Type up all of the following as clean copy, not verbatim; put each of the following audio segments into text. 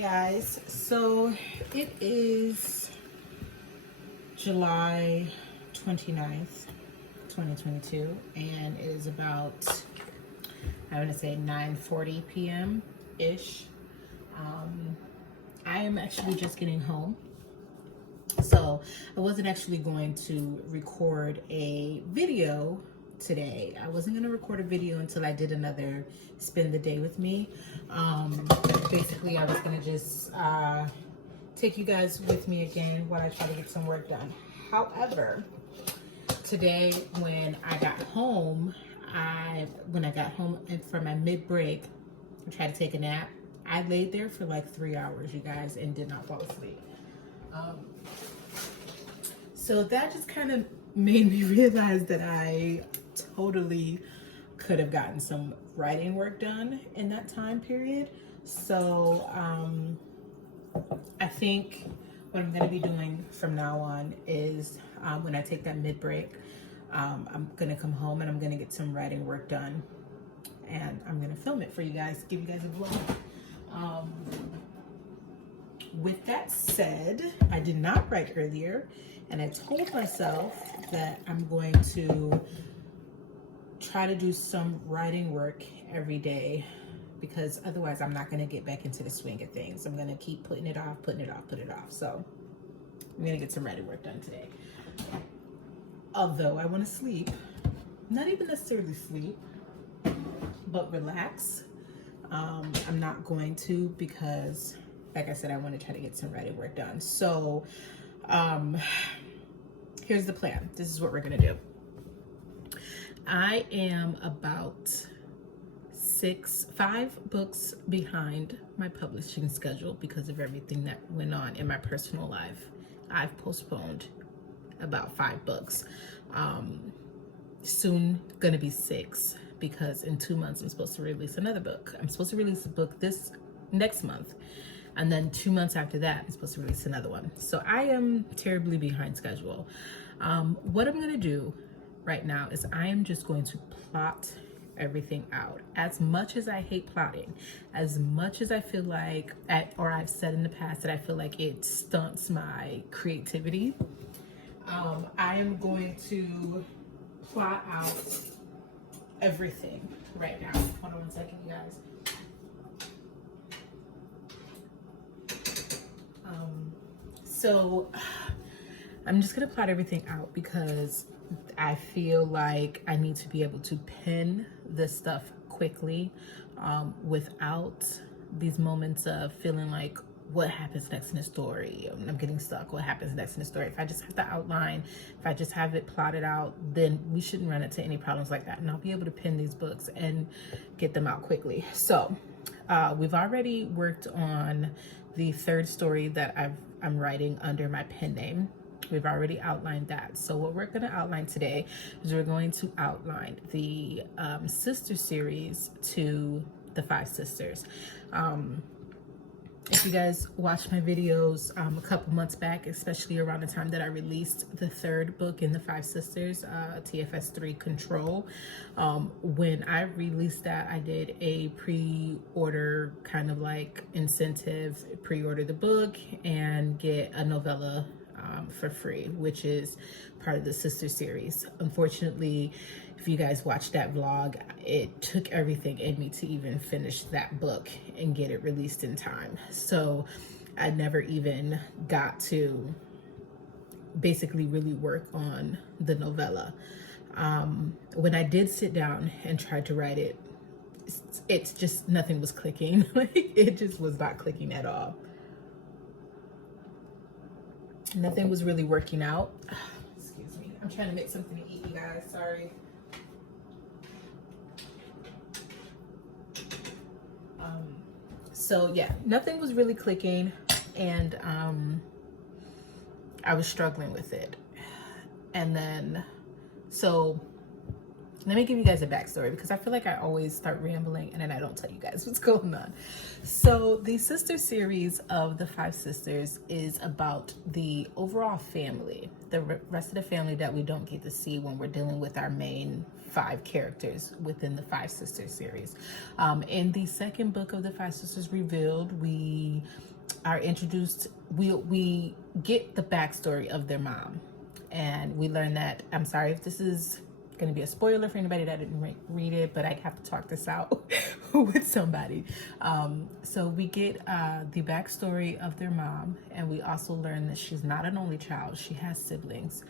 Guys, so it is July 29th, 2022, and it is about, I want to say 9:40 p.m. ish. I am actually just getting home, so I wasn't actually going to record a video today. I wasn't going to record a video until I did another spend the day with me. Basically, I was going to just take you guys with me again while I try to get some work done. However, today when I got home, from my mid-break, I tried to take a nap. I laid there for like 3 hours, you guys, and did not fall asleep. So that just kind of made me realize that I totally could have gotten some writing work done in that time period. So I think what I'm going to be doing from now on is when I take that mid-break, I'm going to come home and I'm going to get some writing work done, and I'm going to film it for you guys, give you guys a vlog. With that said, I did not write earlier, and I told myself that I'm going to try to do some writing work every day, because otherwise I'm not going to get back into the swing of things. I'm going to keep putting it off. So I'm going to get some writing work done today. Although I want to sleep, not even necessarily sleep, but relax. I'm not going to, because like I said, I want to try to get some writing work done. So here's the plan. This is what we're going to do. I am about 5 books behind my publishing schedule because of everything that went on in my personal life. I've postponed about 5 books. Soon gonna be 6, because in 2 months I'm supposed to release another book. I'm supposed to release a book this next month, and then 2 months after that I'm supposed to release another one. So I am terribly behind schedule. What I'm gonna do right now is I am just going to plot everything out. As much as I hate plotting, as much as I feel like, or I've said in the past that I feel like it stunts my creativity, I am going to plot out everything right now. Hold on one second, you guys. So I'm just gonna plot everything out because I feel like I need to be able to pen this stuff quickly, without these moments of feeling like, what happens next in the story? I'm getting stuck. What happens next in the story? If I just have the outline, if I just have it plotted out, then we shouldn't run into any problems like that. And I'll be able to pen these books and get them out quickly. So we've already worked on the 3rd story that I'm writing under my pen name. We've already outlined that. So what we're going to outline today is we're going to outline the sister series to the 5 sisters. If you guys watched my videos a couple months back, especially around the time that I released the 3rd book in the 5 sisters, TFS3 Control, when I released that, I did a pre-order kind of like incentive, pre-order the book and get a novella for free, which is part of the sister series. Unfortunately, if you guys watched that vlog, it took everything in me to even finish that book and get it released in time. So I never even got to basically really work on the novella. When I did sit down and tried to write it, it's just nothing was clicking. It just was not clicking at all. Nothing was really working out. Excuse me. I'm trying to make something to eat, you guys. Sorry. So yeah, nothing was really clicking, and I was struggling with it. And then, so let me give you guys a backstory, because I feel like I always start rambling and then I don't tell you guys what's going on. So the sister series of the five sisters is about the overall family, the rest of the family that we don't get to see when we're dealing with our main five characters within the Five Sisters series. In the second book of the Five Sisters Revealed, we are introduced, we get the backstory of their mom, and we learn that, I'm sorry if this is going to be a spoiler for anybody that didn't read it, but I have to talk this out with somebody. So we get the backstory of their mom, and we also learn that she's not an only child. She has siblings.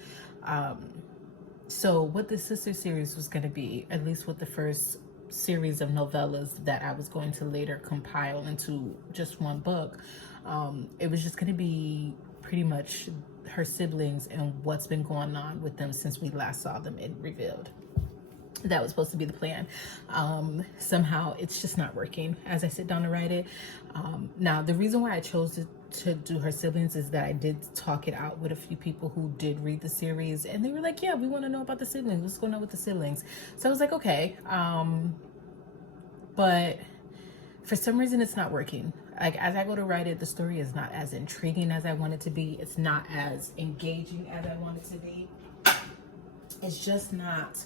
So what the sister series was going to be, at least with the first series of novellas that I was going to later compile into just one book, it was just going to be pretty much her siblings and what's been going on with them since we last saw them in Revealed. That was supposed to be the plan. Somehow it's just not working as I sit down to write it. Now, the reason why I chose to do her siblings is that I did talk it out with a few people who did read the series, and they were like, yeah, we want to know about the siblings. What's going on with the siblings? So I was like, okay. But for some reason it's not working. Like, as I go to write it, the story is not as intriguing as I want it to be. It's not as engaging as I want it to be. It's just not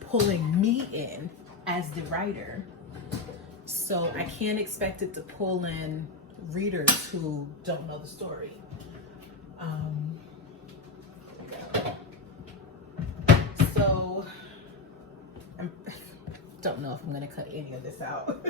pulling me in as the writer. So I can't expect it to pull in readers who don't know the story. So I don't know if I'm gonna cut any of this out.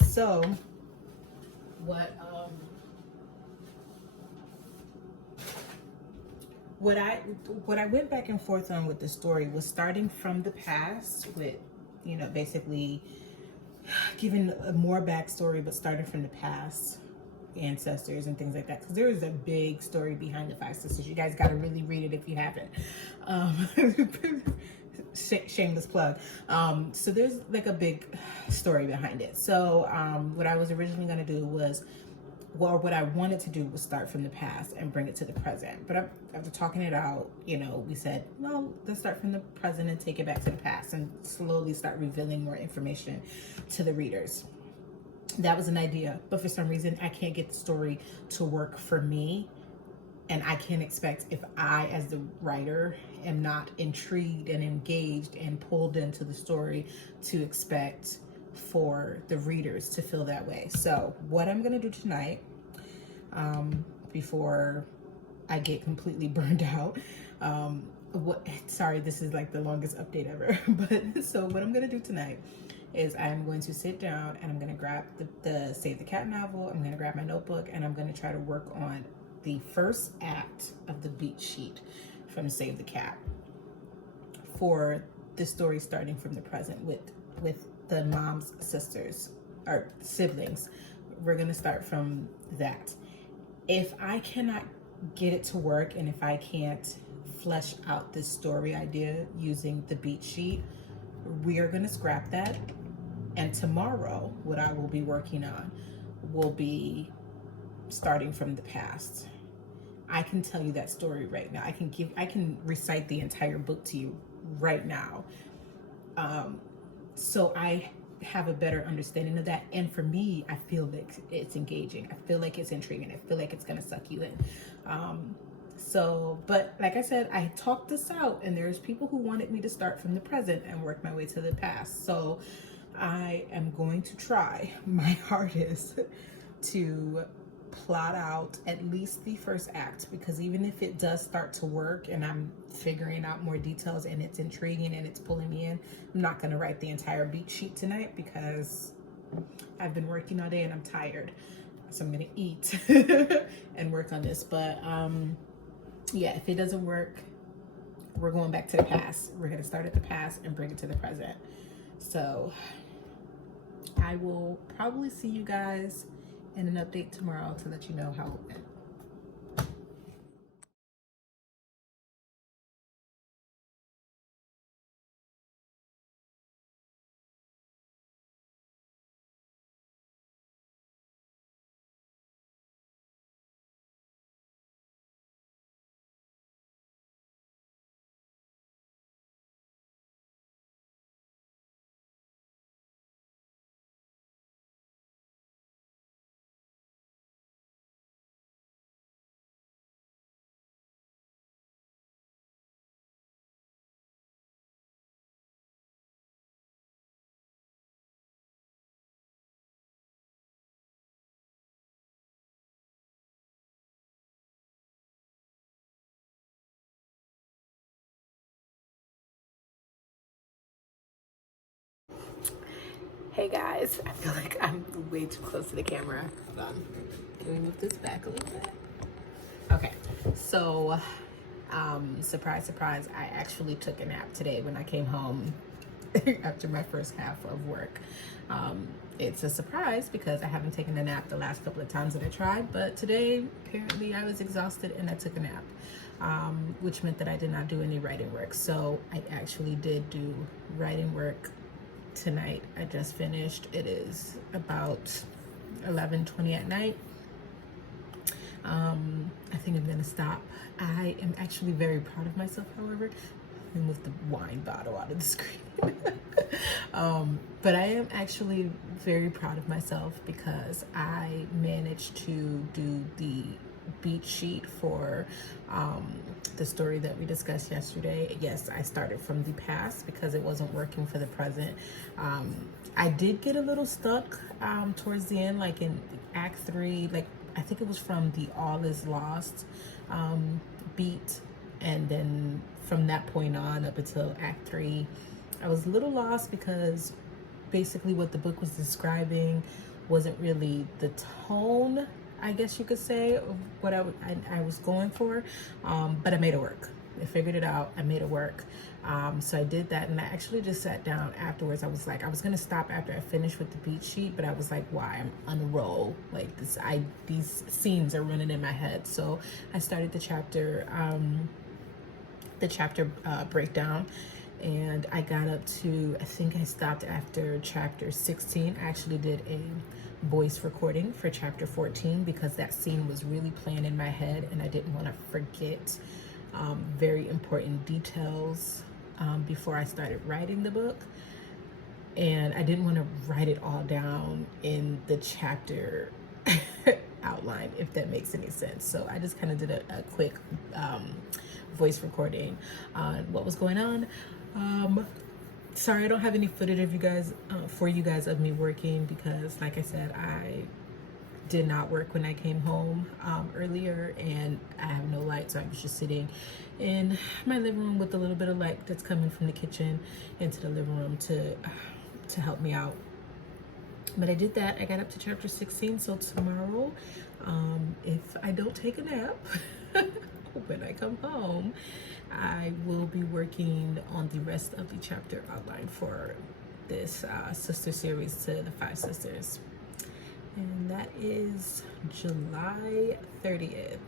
So what I went back and forth on with the story was starting from the past with, you know, basically giving a more backstory, but starting from the past, ancestors and things like that, because there is a big story behind the Five Sisters. You guys got to really read it if you haven't. Shameless plug. So there's like a big story behind it. So what I was originally going to do was, well, what I wanted to do was start from the past and bring it to the present. But after talking it out, you know, we said, well, let's start from the present and take it back to the past and slowly start revealing more information to the readers. That was an idea, but for some reason I can't get the story to work for me. And I can't expect, if I, as the writer, am not intrigued and engaged and pulled into the story, to expect for the readers to feel that way. So what I'm gonna do tonight, before I get completely burned out, sorry, this is like the longest update ever, but so what I'm gonna do tonight is I'm going to sit down and I'm gonna grab the Save the Cat novel, I'm gonna grab my notebook, and I'm gonna try to work on the first act of the beat sheet from Save the Cat for the story starting from the present with the mom's sisters or siblings. We're gonna start from that. If I cannot get it to work, and if I can't flesh out this story idea using the beat sheet, we are gonna scrap that. And tomorrow, what I will be working on will be starting from the past. I can tell you that story right now. I can recite the entire book to you right now. So I have a better understanding of that. And for me, I feel like it's engaging. I feel like it's intriguing. I feel like it's gonna suck you in. But like I said, I talked this out, and there's people who wanted me to start from the present and work my way to the past. So I am going to try my hardest to plot out at least the first act, because even if it does start to work and I'm figuring out more details and it's intriguing and it's pulling me in, I'm not going to write the entire beat sheet tonight because I've been working all day and I'm tired. So I'm going to eat and work on this. But yeah, if it doesn't work, we're going back to the past. We're going to start at the past and bring it to the present. So I will probably see you guys in an update tomorrow to let you know how it went. Hey guys, I feel like I'm way too close to the camera. Hold on. Can we move this back a little bit? Okay, so surprise, surprise, I actually took a nap today when I came home after my first half of work. It's a surprise because I haven't taken a nap the last couple of times that I tried, but today apparently I was exhausted and I took a nap, which meant that I did not do any writing work. So I actually did do writing work tonight. I just finished. It is about 11:20 at night. I think I'm gonna stop. I am actually very proud of myself, however. Let me move the wine bottle out of the screen. But I am actually very proud of myself because I managed to do the beat sheet for the story that we discussed yesterday. Yes, I started from the past because it wasn't working for the present. I did get a little stuck towards the end, like in Act 3, like I think it was from the All Is Lost beat, and then from that point on up until Act 3, I was a little lost because basically what the book was describing wasn't really the tone, I guess you could say, of what I was going for, but I made it work. I figured it out. I made it work. So I did that, and I actually just sat down afterwards. I was like, I was gonna stop after I finished with the beat sheet, but I was like, why? I'm on a roll. Like these scenes are running in my head. So I started the chapter breakdown, and I got up to, I think I stopped after chapter 16. I actually did a voice recording for chapter 14 because that scene was really playing in my head, and I didn't want to forget very important details before I started writing the book. And I didn't want to write it all down in the chapter outline, if that makes any sense. So I just kind of did a quick voice recording on what was going on. Sorry, I don't have any footage of you guys for you guys of me working because, like I said, I did not work when I came home earlier, and I have no light, so I was just sitting in my living room with a little bit of light that's coming from the kitchen into the living room to help me out. But I did that. I got up to chapter 16, so tomorrow, if I don't take a nap when I come home, I will be working on the rest of the chapter outline for this sister series to the 5 sisters. And that is July 30th.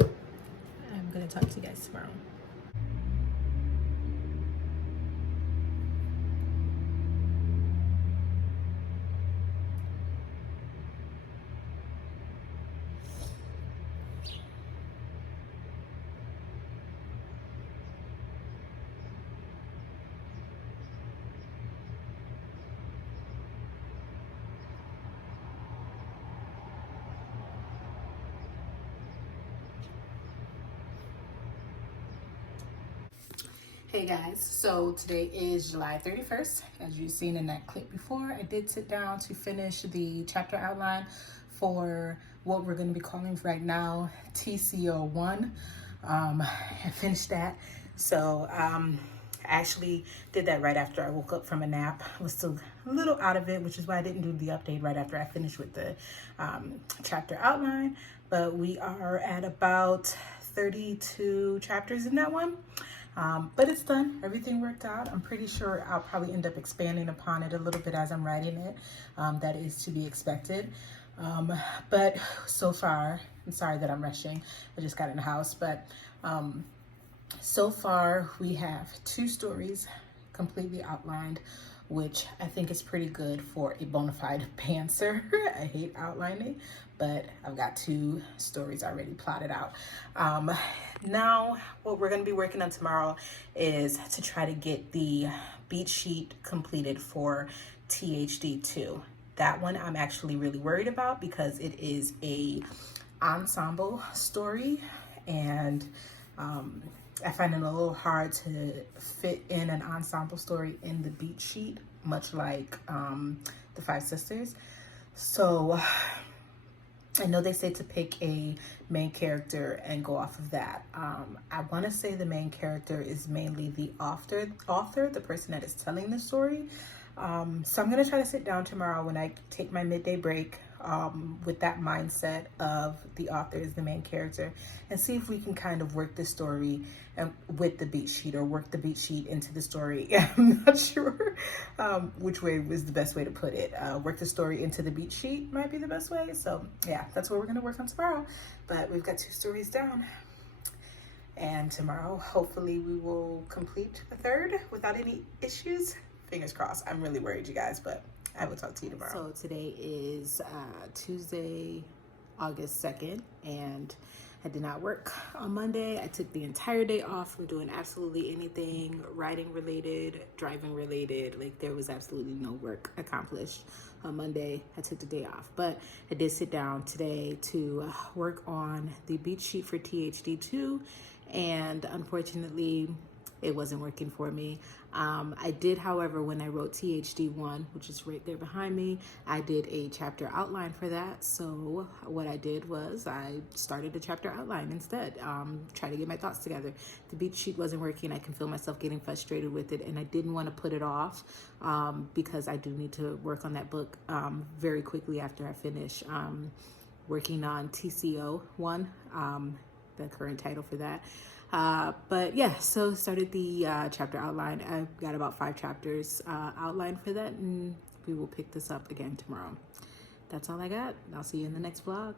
I'm gonna talk to you guys tomorrow. Hey guys, so today is July 31st. As you've seen in that clip before, I did sit down to finish the chapter outline for what we're going to be calling right now TCO1. I finished that. So I actually did that right after I woke up from a nap. I was still a little out of it, which is why I didn't do the update right after I finished with the chapter outline. But we are at about 32 chapters in that one. But it's done. Everything worked out. I'm pretty sure I'll probably end up expanding upon it a little bit as I'm writing it. That is to be expected. But so far, I'm sorry that I'm rushing. I just got in the house. But so far, we have 2 stories completely outlined, which I think is pretty good for a bona fide pantser. I hate outlining, but I've got 2 stories already plotted out. Now, what we're going to be working on tomorrow is to try to get the beat sheet completed for THD2. That one I'm actually really worried about because it is a ensemble story, and I find it a little hard to fit in an ensemble story in the beat sheet, much like the 5 sisters. So I know they say to pick a main character and go off of that. I want to say the main character is mainly the author, the person that is telling the story. So I'm gonna try to sit down tomorrow when I take my midday break, with that mindset of the author is the main character, and see if we can kind of work the story with the beat sheet, or work the beat sheet into the story. I'm not sure which way was the best way to put it. Work the story into the beat sheet might be the best way. So yeah, that's what we're gonna work on tomorrow. But we've got 2 stories down. And tomorrow, hopefully we will complete the 3rd without any issues. Fingers crossed. I'm really worried, you guys, but I will talk to you tomorrow. So today is Tuesday, August 2nd, and I did not work on Monday. I took the entire day off from doing absolutely anything writing related, driving related. Like, there was absolutely no work accomplished on Monday. I took the day off, but I did sit down today to work on the beat sheet for THD2, and unfortunately, it wasn't working for me. I did, however, when I wrote THD1, which is right there behind me, I did a chapter outline for that. So what I did was I started a chapter outline instead, try to get my thoughts together. The beat sheet wasn't working. I can feel myself getting frustrated with it, and I didn't want to put it off because I do need to work on that book very quickly after I finish working on TCO1, the current title for that. But yeah, so started the chapter outline. I've got about 5 chapters outlined for that, and we will pick this up again tomorrow. That's all I got. I'll see you in the next vlog.